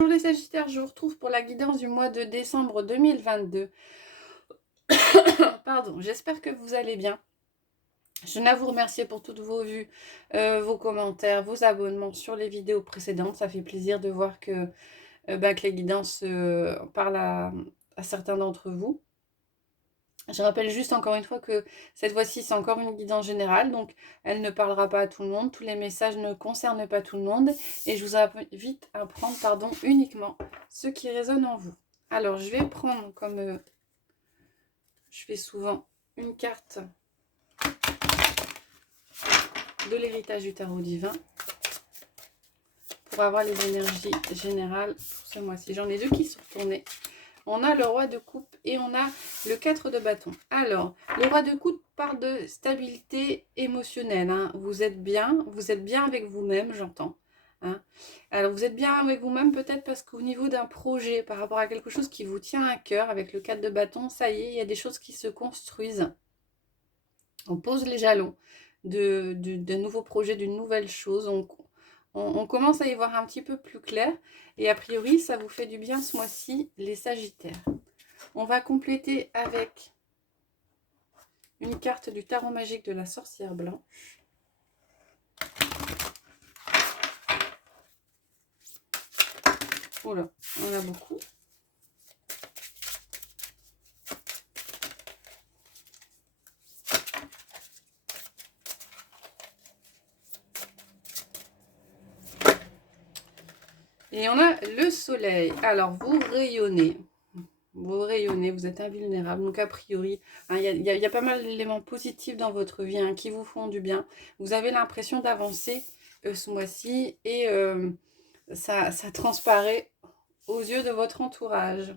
Bonjour les Sagittaires, je vous retrouve pour la guidance du mois de décembre 2022. Pardon, j'espère que vous allez bien. Je tenais à vous remercier pour toutes vos vues, vos commentaires, vos abonnements sur les vidéos précédentes. Ça fait plaisir de voir que les guidances parlent à certains d'entre vous. Je rappelle juste encore une fois que cette fois-ci, c'est encore une guidance générale, donc elle ne parlera pas à tout le monde. Tous les messages ne concernent pas tout le monde. Et je vous invite à prendre uniquement ce qui résonne en vous. Alors, je vais prendre, comme je fais souvent, une carte de l'héritage du tarot divin pour avoir les énergies générales pour ce mois-ci. J'en ai deux qui sont retournées. On a le roi de coupe et on a le 4 de bâton. Alors, le roi de coupe parle de stabilité émotionnelle. Hein. Vous êtes bien avec vous-même, j'entends. Hein. Alors, vous êtes bien avec vous-même peut-être parce qu'au niveau d'un projet, par rapport à quelque chose qui vous tient à cœur, avec le 4 de bâton, ça y est, il y a des choses qui se construisent. On pose les jalons de nouveaux projets, d'une nouvelle chose. On commence à y voir un petit peu plus clair. Et a priori, ça vous fait du bien ce mois-ci, les Sagittaires. On va compléter avec une carte du tarot magique de la sorcière blanche. Oula, on a beaucoup. Et on a le soleil. Alors, vous rayonnez. Vous rayonnez, vous êtes invulnérable. Donc, a priori, il y a pas mal d'éléments positifs dans votre vie qui vous font du bien. Vous avez l'impression d'avancer ce mois-ci et ça transparaît aux yeux de votre entourage.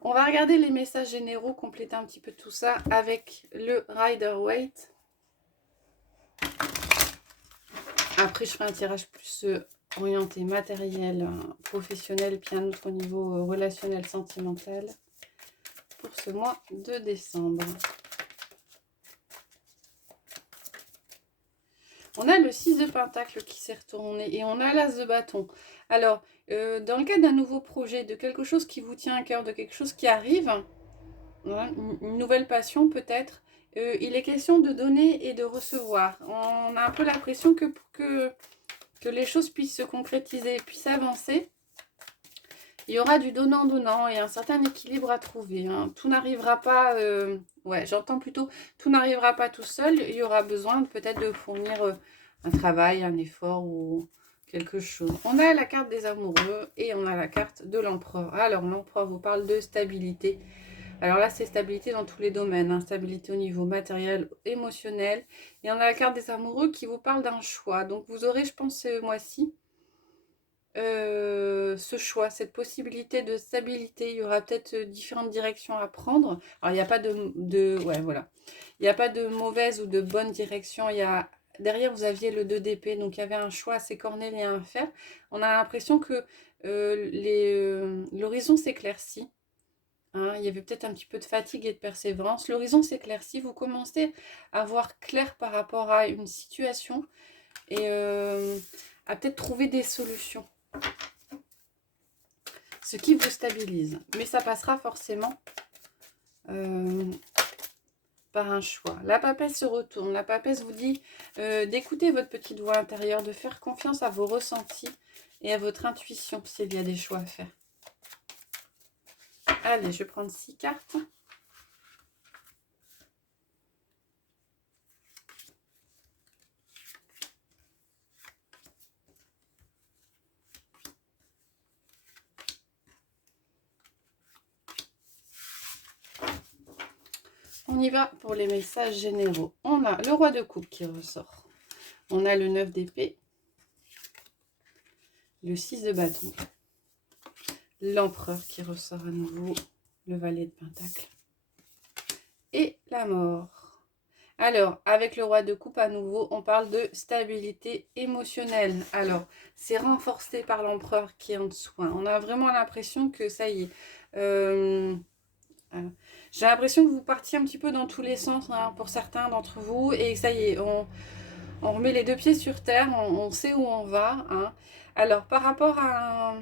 On va regarder les messages généraux, compléter un petit peu tout ça avec le Rider-Waite. Après, je ferai un tirage plus orienté matériel, professionnel, puis un autre au niveau relationnel, sentimental pour ce mois de décembre. On a le 6 de Pentacle qui s'est retourné et on a l'As de bâton. Alors, dans le cadre d'un nouveau projet, de quelque chose qui vous tient à cœur, de quelque chose qui arrive, une nouvelle passion peut-être, il est question de donner et de recevoir. On a un peu l'impression que pour que les choses puissent se concrétiser, puissent avancer, il y aura du donnant-donnant et un certain équilibre à trouver. Hein. Tout n'arrivera pas, j'entends plutôt, tout n'arrivera pas tout seul. Il y aura besoin peut-être de fournir un travail, un effort ou quelque chose. On a la carte des amoureux et on a la carte de l'empereur. Alors, l'empereur vous parle de stabilité. Alors là, c'est stabilité dans tous les domaines. Hein. Stabilité au niveau matériel, émotionnel. Et on a la carte des amoureux qui vous parle d'un choix. Donc, vous aurez, je pense, ce mois-ci, ce choix, cette possibilité de stabilité. Il y aura peut-être différentes directions à prendre. Alors, il n'y a pas il n'y a pas de mauvaise ou de bonne direction. Derrière, vous aviez le 2 d'épée, donc il y avait un choix assez cornélien à faire. On a l'impression que l'horizon s'éclaircit. Hein, il y avait peut-être un petit peu de fatigue et de persévérance. L'horizon s'éclaircit. Vous commencez à voir clair par rapport à une situation et à peut-être trouver des solutions. Ce qui vous stabilise. Mais ça passera forcément par un choix. La papesse se retourne. La papesse vous dit d'écouter votre petite voix intérieure, de faire confiance à vos ressentis et à votre intuition s'il y a des choix à faire. Allez, je vais prendre 6 cartes. On y va pour les messages généraux. On a le roi de coupe qui ressort. On a le 9 d'épée. Le 6 de bâton. L'empereur qui ressort à nouveau. Le valet de pentacle. Et la mort. Alors, avec le roi de coupe à nouveau, on parle de stabilité émotionnelle. Alors, c'est renforcé par l'empereur qui est en dessous. Hein. On a vraiment l'impression que ça y est. J'ai l'impression que vous partiez un petit peu dans tous les sens pour certains d'entre vous. Et ça y est, on remet les deux pieds sur terre, on sait où on va. Hein. Alors, par rapport à...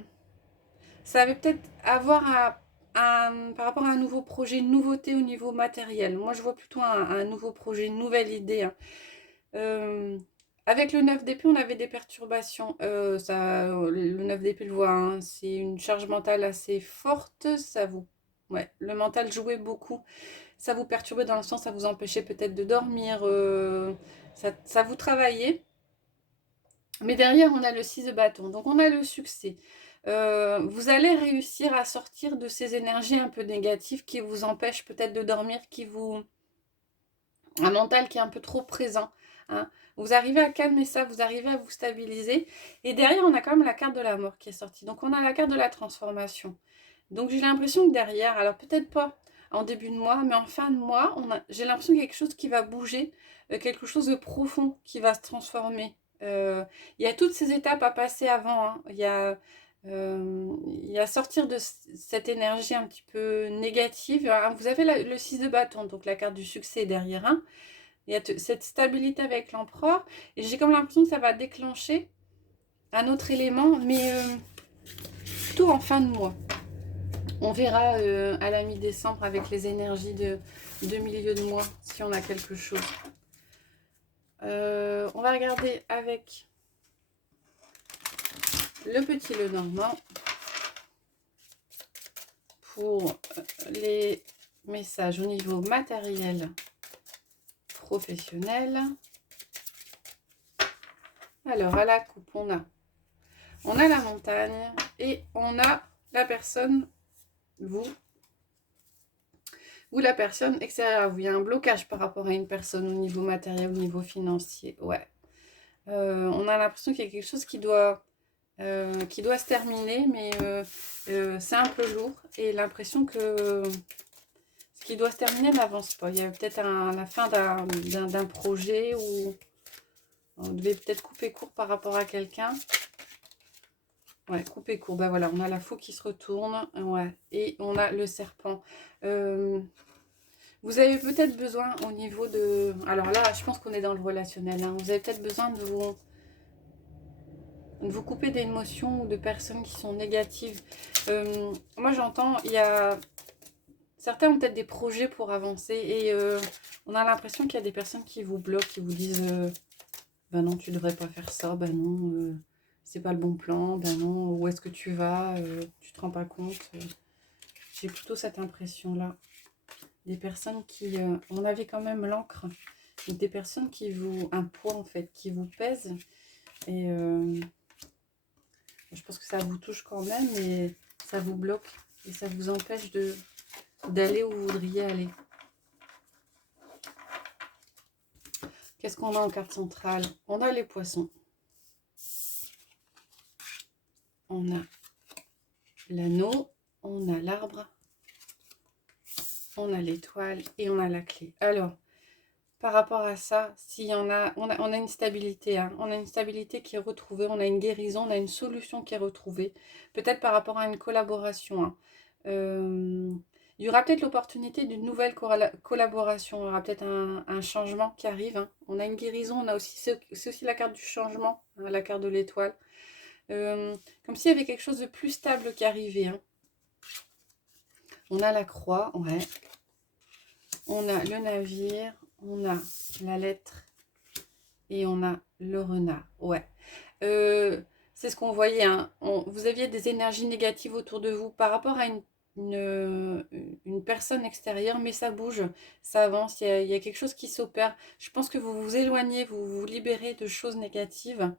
Ça va peut-être avoir par rapport à un nouveau projet, une nouveauté au niveau matériel. Moi, je vois plutôt un nouveau projet, une nouvelle idée, hein. Euh, Avec le 9 d'épée, on avait des perturbations. Le 9 d'épée le voit, hein, c'est une charge mentale assez forte. Ouais, le mental jouait beaucoup. Ça vous perturbait dans le sens, ça vous empêchait peut-être de dormir. Ça vous travaillait. Mais derrière, on a le 6 de bâton. Donc, on a le succès. Vous allez réussir à sortir de ces énergies un peu négatives qui vous empêchent peut-être de dormir, un mental qui est un peu trop présent, hein. Vous arrivez à calmer ça, vous arrivez à vous stabiliser. Et derrière, on a quand même la carte de la mort qui est sortie. Donc, on a la carte de la transformation. Donc, j'ai l'impression que derrière, alors peut-être pas en début de mois, mais en fin de mois, j'ai l'impression qu'il y a quelque chose qui va bouger, quelque chose de profond qui va se transformer. Il y a toutes ces étapes à passer avant, hein. Il y a sortir de cette énergie un petit peu négative, hein. Vous avez le 6 de bâton, donc la carte du succès derrière, hein. Il y a cette stabilité avec l'empereur. Et j'ai comme l'impression que ça va déclencher un autre élément, mais plutôt en fin de mois. On verra à la mi-décembre avec les énergies de milieu de mois si on a quelque chose. On va regarder avec le petit Lenormand pour les messages au niveau matériel, professionnel. Alors, à la coupe, on a la montagne et on a la personne, vous la personne extérieure à vous. Il y a un blocage par rapport à une personne au niveau matériel, au niveau financier. Ouais. On a l'impression qu'il y a quelque chose qui doit se terminer, mais c'est un peu lourd. Et l'impression que ce qui doit se terminer n'avance pas. Il y a peut-être la fin d'un projet où on devait peut-être couper court par rapport à quelqu'un. Ouais, couper court. Ben voilà, on a la faux qui se retourne. Ouais. Et on a le serpent. Vous avez peut-être besoin au niveau de... Alors là, je pense qu'on est dans le relationnel, hein. Vous avez peut-être besoin de vous couper d'émotions ou de personnes qui sont négatives. Moi, j'entends, certains ont peut-être des projets pour avancer et on a l'impression qu'il y a des personnes qui vous bloquent, qui vous disent ben non, tu devrais pas faire ça, ben non, c'est pas le bon plan, ben non, où est-ce que tu vas, tu te rends pas compte. J'ai plutôt cette impression-là. Des personnes qui, on avait quand même l'encre, des personnes un poids en fait, qui vous pèsent. Et je pense que ça vous touche quand même, et ça vous bloque. Et ça vous empêche d'aller où vous voudriez aller. Qu'est-ce qu'on a en carte centrale? On a les poissons. On a l'anneau. On a l'arbre. On a l'étoile. Et on a la clé. Alors, par rapport à ça, s'il y en a, on a une stabilité, hein. On a une stabilité qui est retrouvée, on a une guérison, on a une solution qui est retrouvée. Peut-être par rapport à une collaboration, hein. Il y aura peut-être l'opportunité d'une nouvelle collaboration. Il y aura peut-être un changement qui arrive, hein. On a une guérison, on a aussi, c'est aussi la carte du changement, hein, la carte de l'étoile. Comme s'il y avait quelque chose de plus stable qui arrivait, hein. On a la croix, ouais. On a le navire. On a la lettre et on a le renard. Ouais. C'est ce qu'on voyait, hein. Vous aviez des énergies négatives autour de vous par rapport à une personne extérieure, mais ça bouge, ça avance, il y a quelque chose qui s'opère. Je pense que vous vous éloignez, vous vous libérez de choses négatives.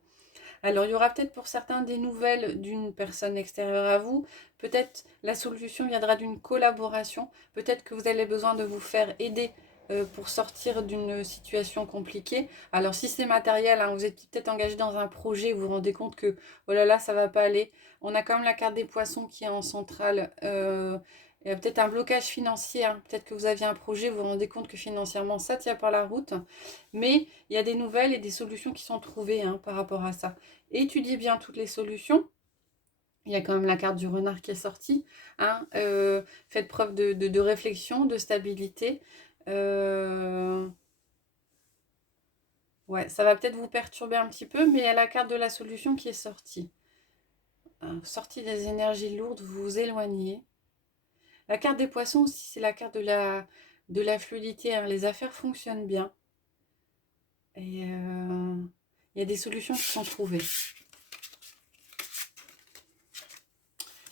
Alors, il y aura peut-être pour certains des nouvelles d'une personne extérieure à vous. Peut-être la solution viendra d'une collaboration. Peut-être que vous avez besoin de vous faire aider pour sortir d'une situation compliquée. Alors, si c'est matériel, hein, vous êtes peut-être engagé dans un projet, vous vous rendez compte que, oh là là, ça va pas aller. On a quand même la carte des poissons qui est en centrale. Il y a peut-être un blocage financier, hein. Peut-être que vous aviez un projet, vous vous rendez compte que financièrement, ça ne tient pas la route. Mais il y a des nouvelles et des solutions qui sont trouvées, hein, par rapport à ça. Étudiez bien toutes les solutions. Il y a quand même la carte du renard qui est sortie, hein. Faites preuve de réflexion, de stabilité. Ouais, ça va peut-être vous perturber un petit peu, mais il y a la carte de la solution qui est sortie. sorti des énergies lourdes, vous vous éloignez. La carte des poissons aussi, c'est la carte de la fluidité, hein. Les affaires fonctionnent bien. Et il y a des solutions qui sont trouvées.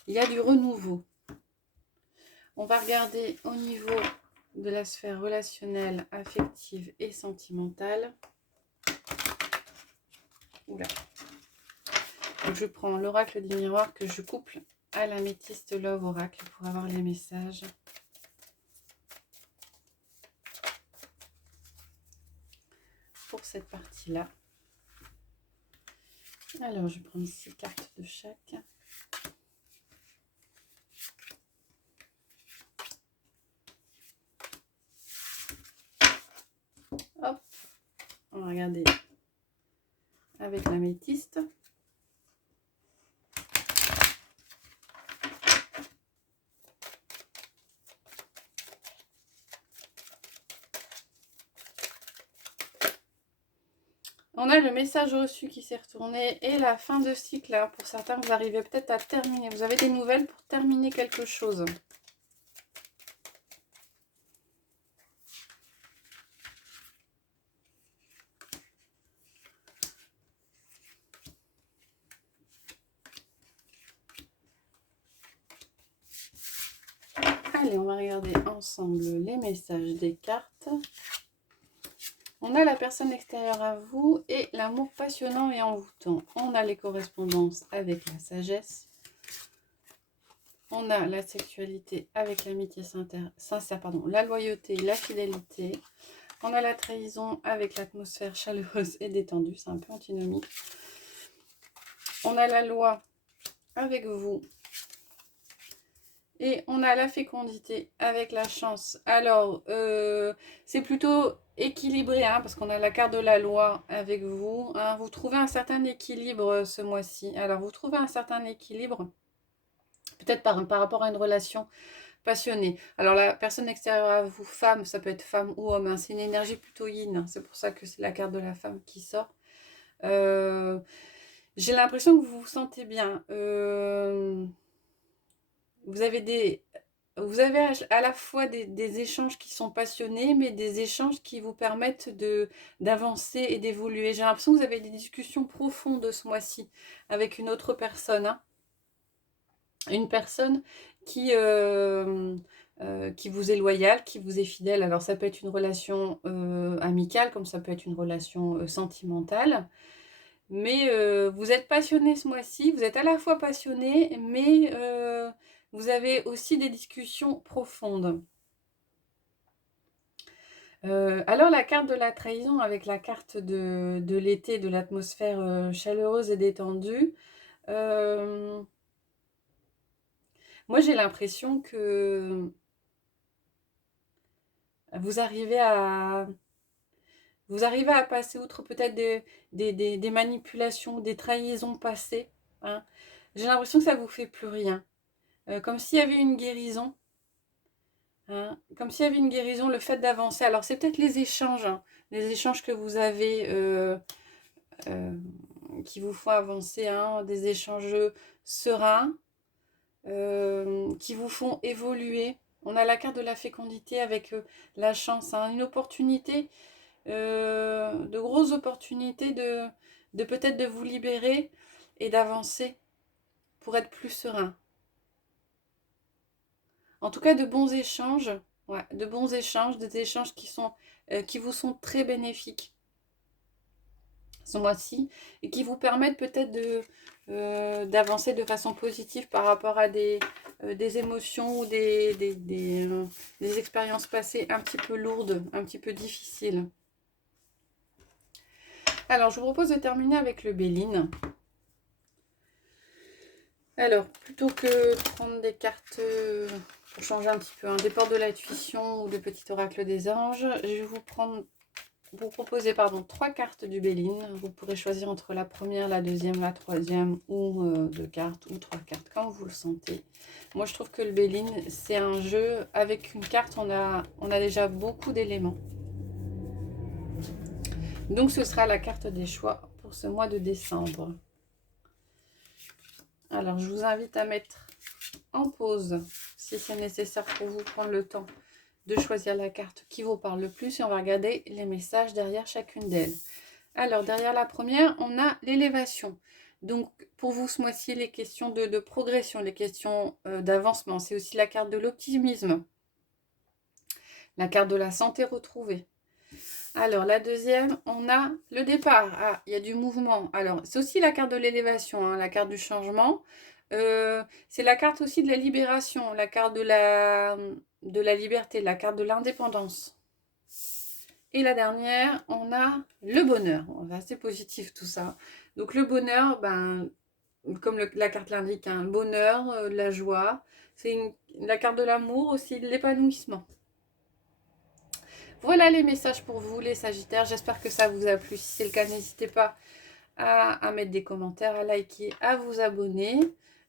Il y a du renouveau. On va regarder au niveau de la sphère relationnelle, affective et sentimentale. Oula. Donc je prends l'oracle du miroir que je couple à l'améthyste Love Oracle pour avoir les messages. Pour cette partie-là. Alors, je prends 6 cartes de chaque. Hop, on va regarder avec l'améthyste. On a le message reçu qui s'est retourné et la fin de cycle. Là, pour certains, vous arrivez peut-être à terminer. Vous avez des nouvelles pour terminer quelque chose. Allez, on va regarder ensemble les messages des cartes. On a la personne extérieure à vous et l'amour passionnant et envoûtant. On a les correspondances avec la sagesse. On a la sexualité avec l'amitié sincère, la loyauté, la fidélité. On a la trahison avec l'atmosphère chaleureuse et détendue. C'est un peu antinomique. On a la loi avec vous. Et on a la fécondité avec la chance. Alors, c'est plutôt équilibré, hein, parce qu'on a la carte de la loi avec vous. Hein. Vous trouvez un certain équilibre ce mois-ci. Alors, vous trouvez un certain équilibre, peut-être par rapport à une relation passionnée. Alors, la personne extérieure à vous, femme, ça peut être femme ou homme. Hein, c'est une énergie plutôt yin. Hein, c'est pour ça que c'est la carte de la femme qui sort. J'ai l'impression que vous vous sentez bien. Vous avez à la fois des échanges qui sont passionnés, mais des échanges qui vous permettent d'avancer et d'évoluer. J'ai l'impression que vous avez des discussions profondes ce mois-ci avec une autre personne. Hein. Une personne qui vous est loyale, qui vous est fidèle. Alors ça peut être une relation amicale, comme ça peut être une relation sentimentale. Mais vous êtes passionné ce mois-ci, vous êtes à la fois passionné, mais vous avez aussi des discussions profondes. Alors la carte de la trahison avec la carte de l'été, de l'atmosphère chaleureuse et détendue, moi j'ai l'impression que vous arrivez à passer outre peut-être des manipulations, des trahisons passées. Hein. J'ai l'impression que ça ne vous fait plus rien. Comme s'il y avait une guérison. Hein, comme s'il y avait une guérison, le fait d'avancer. Alors, c'est peut-être les échanges. Hein, les échanges que vous avez qui vous font avancer. Hein, des échanges sereins qui vous font évoluer. On a la carte de la fécondité avec la chance. Hein, une opportunité, de grosses opportunités de peut-être de vous libérer et d'avancer pour être plus serein. En tout cas, de bons échanges, ouais, de bons échanges, des échanges qui vous sont très bénéfiques ce mois-ci et qui vous permettent peut-être d'avancer de façon positive par rapport à des émotions ou des expériences passées un petit peu lourdes, un petit peu difficiles. Alors, je vous propose de terminer avec le Béline. Alors, plutôt que de prendre des cartes pour changer un petit peu, des portes de la tuition ou le petit oracle des anges, je vais vous proposer 3 cartes du Béline. Vous pourrez choisir entre la première, la deuxième, la troisième ou 2 cartes ou 3 cartes, quand vous le sentez. Moi, je trouve que le Béline, c'est un jeu. Avec une carte, on a déjà beaucoup d'éléments. Donc, ce sera la carte des choix pour ce mois de décembre. Alors, je vous invite à mettre en pause, si c'est nécessaire pour vous, prendre le temps de choisir la carte qui vous parle le plus. Et on va regarder les messages derrière chacune d'elles. Alors, derrière la première, on a l'élévation. Donc, pour vous, ce mois-ci, les questions de progression, les questions d'avancement. C'est aussi la carte de l'optimisme, la carte de la santé retrouvée. Alors, la deuxième, on a le départ. Ah, il y a du mouvement. Alors, c'est aussi la carte de l'élévation, hein, la carte du changement. C'est la carte aussi de la libération, la carte de la liberté, la carte de l'indépendance. Et la dernière, on a le bonheur. Bon, c'est assez positif tout ça. Donc, le bonheur, ben, comme la carte l'indique, hein, le bonheur, la joie. C'est la carte de l'amour aussi, de l'épanouissement. Voilà les messages pour vous, les Sagittaires. J'espère que ça vous a plu. Si c'est le cas, n'hésitez pas à mettre des commentaires, à liker, à vous abonner.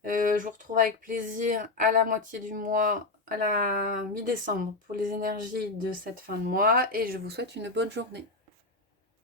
Je vous retrouve avec plaisir à la moitié du mois, à la mi-décembre, pour les énergies de cette fin de mois. Et je vous souhaite une bonne journée.